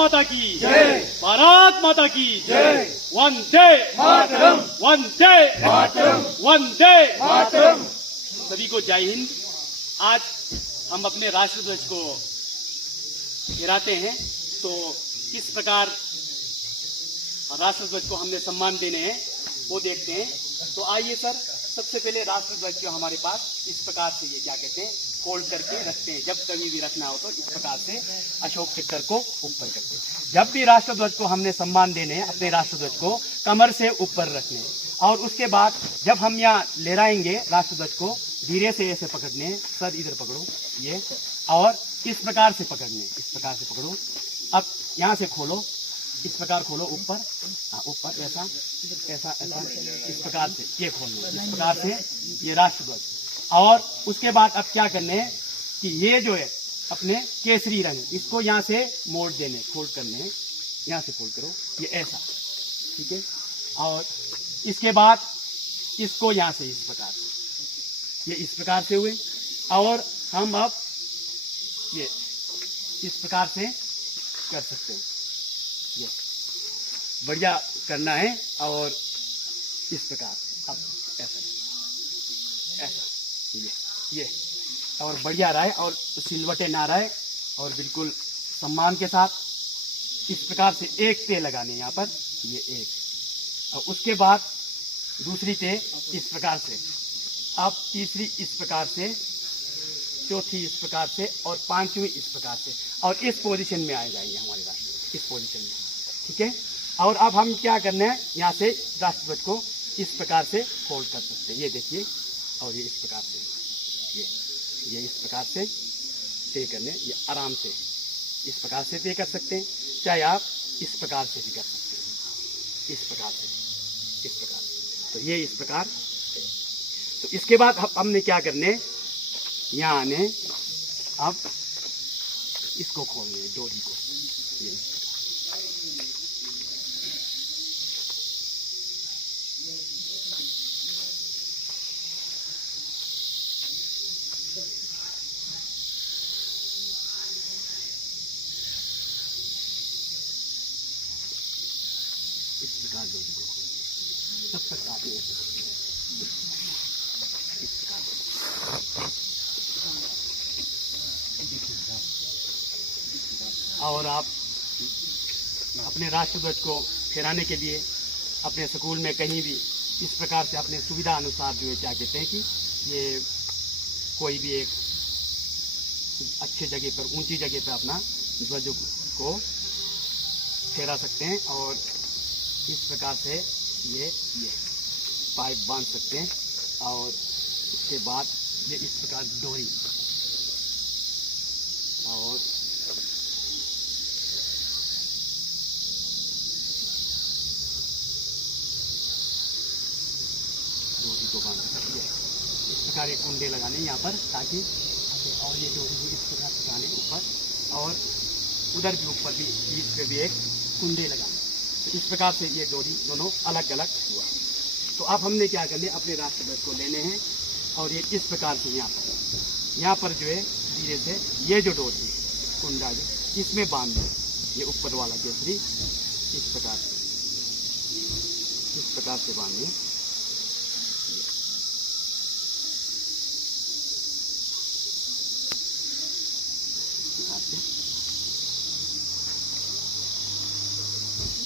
माता की जय, भारत माता की जय, वंदे मातरम, वंदे मातरम, वंदे मातरम। सभी को जय हिंद। आज हम अपने राष्ट्रध्वज को गिराते हैं, तो किस प्रकार राष्ट्रध्वज को हमने सम्मान देने हैं वो देखते हैं। तो आइए सर, सबसे पहले राष्ट्रध्वज जो हमारे पास इस प्रकार से, ये क्या कहते हैं, फोल्ड करके रखते हैं। जब कभी भी रखना हो तो इस प्रकार से अशोक चक्र को ऊपर करते हैं। जब भी राष्ट्रध्वज को हमने सम्मान देने हैं, अपने राष्ट्रध्वज को कमर से ऊपर रखने हैं। और उसके बाद जब हम यहाँ लहराएंगे राष्ट्रध्वज को, धीरे से ऐसे पकड़ने हैं। सर इधर पकड़ो ये, और इस प्रकार से पकड़ने, इस प्रकार से पकड़ो। अब यहाँ से खोलो, इस प्रकार खोलो ऊपर, हाँ ऊपर, ऐसा ऐसा ऐसा, इस प्रकार से ये खोलना, इस प्रकार से ये राष्ट्रध्वज। और उसके बाद अब क्या करने हैं कि ये जो है अपने केसरी रंग, इसको यहाँ से मोड़ देने, फोल्ड करने हैं, यहाँ से फोल्ड करो, ये ऐसा, ठीक है। और इसके बाद इसको यहाँ से इस प्रकार, ये इस प्रकार से हुए। और हम अब ये इस प्रकार से कर सकते हैं, ये बढ़िया करना है। और इस प्रकार अब ऐसा ऐसा, ये और बढ़िया रहा है, और सिलवटे ना रहे, और बिल्कुल सम्मान के साथ इस प्रकार से एक ते लगाने यहाँ पर, ये एक। और उसके बाद दूसरी ते इस प्रकार से, अब तीसरी इस प्रकार से, चौथी इस प्रकार से, और पांचवी इस प्रकार से। और इस पोजीशन में आ जाएंगे हमारे राष्ट्रध्वज, इस पोजीशन में, ठीक है। और अब हम क्या करना है, यहाँ से राष्ट्रध्वज को इस प्रकार से फोल्ड कर सकते हैं, ये देखिए। और ये इस प्रकार से, ये इस प्रकार से तय करने, ये आराम से इस प्रकार से तय कर सकते हैं। चाहे आप इस प्रकार से भी कर सकते हैं, इस प्रकार से, इस प्रकार से। तो ये इस प्रकार। तो इसके बाद हमने क्या करने, यहाँ आने, अब इसको खोलने, डोरी को, ये इस प्रकार डोरी को तब तक आप इस प्रकार। और आप अपने राष्ट्रध्वज को फहराने के लिए अपने स्कूल में कहीं भी इस प्रकार से अपने सुविधा अनुसार जो है, क्या कहते हैं कि ये कोई भी एक अच्छे जगह पर, ऊंची जगह पर अपना ध्वज को फहरा सकते हैं। और इस प्रकार से ये पाइप बांध सकते हैं। और उसके बाद ये इस प्रकार डोरी, और डोरी को बांध सकते हैं। इस प्रकार ये कुंडे लगाने यहाँ पर, ताकि, और ये डोरी को इस प्रकार लगाने ऊपर, और उधर भी ऊपर भी, बीच पे भी एक कुंडे लगाने। तो इस प्रकार से ये डोरी दोनों अलग अलग हुआ। तो अब हमने क्या करने, अपने राष्ट्रध्वज को लेने हैं, और ये इस प्रकार से यहाँ पर जो है धीरे से ये जो डोरी कुंडा जो इसमें बांध दें, ये ऊपर वाला केसरी इस प्रकार से बांधिए।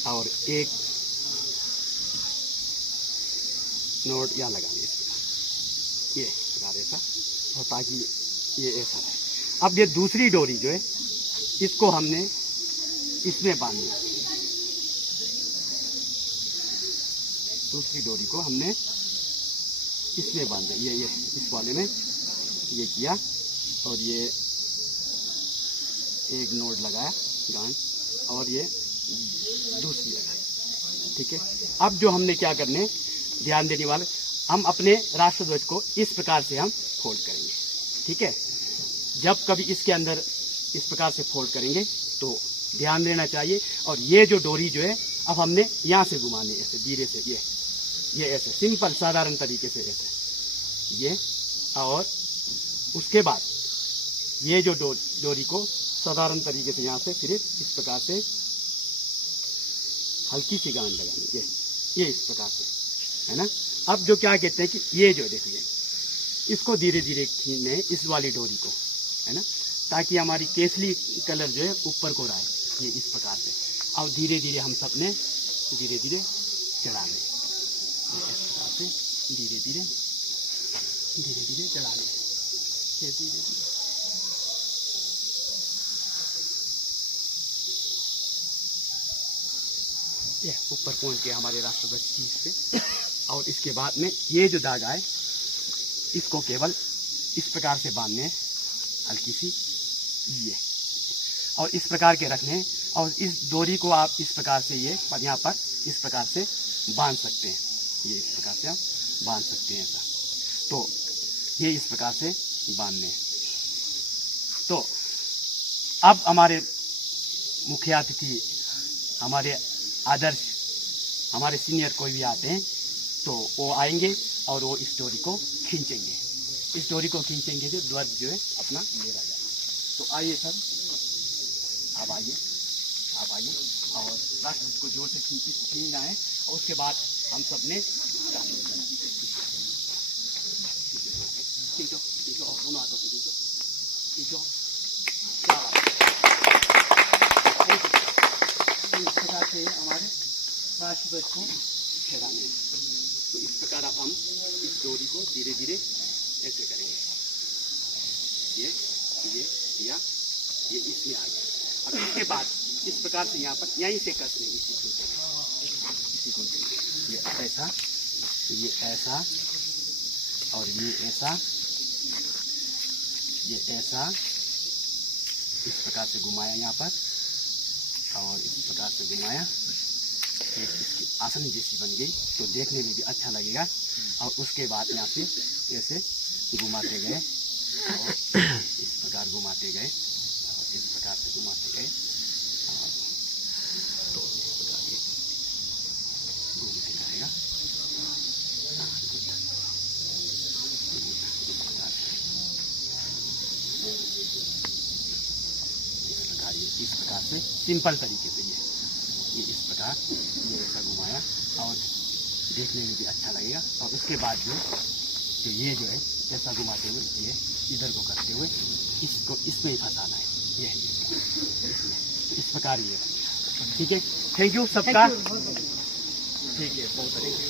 और एक नोट यहाँ लगाने, इस प्रकार, ये प्रकार ऐसा, और ताकि ये ऐसा रहे। अब ये दूसरी डोरी जो है, इसको हमने इसमें बांधी, दूसरी डोरी को हमने इसमें बांधा, ये इस वाले में ये किया, और ये एक नोट लगाया गांठ, और ये दूसरी लगाई, ठीक है। अब जो हमने क्या करने, ध्यान देने वाले, हम अपने राष्ट्रध्वज को इस प्रकार से हम फोल्ड करेंगे, ठीक है। जब कभी इसके अंदर इस प्रकार से फोल्ड करेंगे तो ध्यान देना चाहिए। और ये जो डोरी जो है, अब हमने यहाँ से घुमाने, ऐसे धीरे से, ये ऐसे सिंपल साधारण तरीके से ऐसे, ये। और उसके बाद ये जो डोरी को साधारण तरीके से यहाँ से फिर इस प्रकार से हल्की सी गांठ लगानी, ये इस प्रकार से, है ना। अब जो क्या कहते हैं कि ये जो देखिए, इसको धीरे धीरे खींचने इस वाली डोरी को, है ना, ताकि हमारी केसरी कलर जो है ऊपर को रहे, ये इस प्रकार से। अब धीरे धीरे हम सब ने धीरे धीरे चढ़ा लें, इस प्रकार से धीरे धीरे चढ़ा लें, धीरे धीरे। ये ऊपर पहुंच गया हमारे राष्ट्रध्वज चीज पे। और इसके बाद में ये जो धागा है इसको केवल इस प्रकार से बांधने हैं, हल्की सी ये, और इस प्रकार के रखने हैं। और इस डोरी को आप इस प्रकार से ये यहाँ पर इस प्रकार से बांध सकते हैं, ये इस प्रकार से आप बांध सकते हैं ऐसा। तो ये इस प्रकार से बांधने हैं। तो अब हमारे मुख्य अतिथि, हमारे आदर्श, हमारे सीनियर कोई भी आते हैं तो वो आएंगे और वो इस डोरी को खींचेंगे, इस डोरी को खींचेंगे तो ध्वज जो है अपना लेरा जाए। तो आइए सर, आप आइए और राष्ट्रध्वज को जोर से खींचना है। और उसके बाद हम सब ने खींचो और दोनों हाथों से खींचो। इस प्रकार से हमारे राष्ट्रध्वज को फहराने हैं। तो इस प्रकार अब हम इस डोरी को धीरे धीरे ऐसे करेंगे, ये इसमें आ गया। अब इसके बाद इस प्रकार से यहाँ पर यहीं से कस लें, इसी खुलते ये ऐसा और ये ऐसा इस प्रकार से घुमाया यहाँ पर, और इस प्रकार से घुमाया, इसकी आसन जैसी बन गई तो देखने में भी अच्छा लगेगा। और उसके बाद यहाँ से ऐसे घुमाते गए और इस प्रकार घुमाते गए और इस प्रकार से घुमाते गए और तो इस प्रकार ये घूमते रहेगा। इस प्रकार से सिंपल तरीके से ये इस प्रकार ये ऐसा घुमाया और देखने में भी अच्छा लगेगा। और उसके बाद जो ये जो है ऐसा घुमाते हुए ये इधर को करते हुए इसको इसमें ही फंसाना है, ये इसमें। तो इस प्रकार ये बनेगा। ठीक है, थैंक यू सबका। ठीक है, बहुत अच्छा।